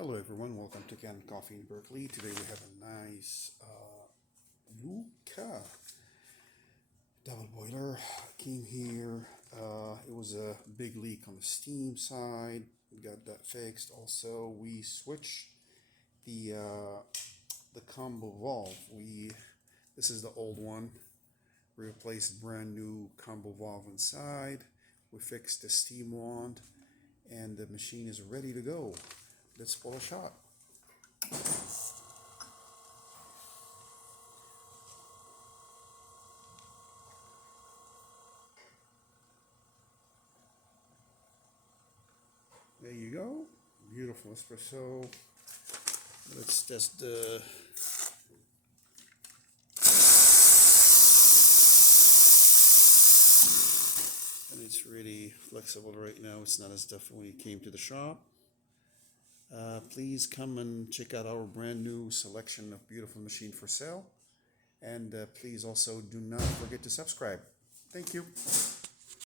Hello everyone, welcome to Kanen Coffee in Berkeley. Today we have a nice Lucca double boiler. Came here, it was a big leak on the steam side. We got that fixed. Also, we switched the combo valve. This is the old one. We replaced brand new combo valve inside. We fixed the steam wand, and the machine is ready to go. Let's pull a shot. There you go. Beautiful espresso. Let's test the and it's really flexible right now. It's not as tough when it came to the shop. Please come and check out our brand new selection of beautiful machine for sale. And please also do not forget to subscribe. Thank you.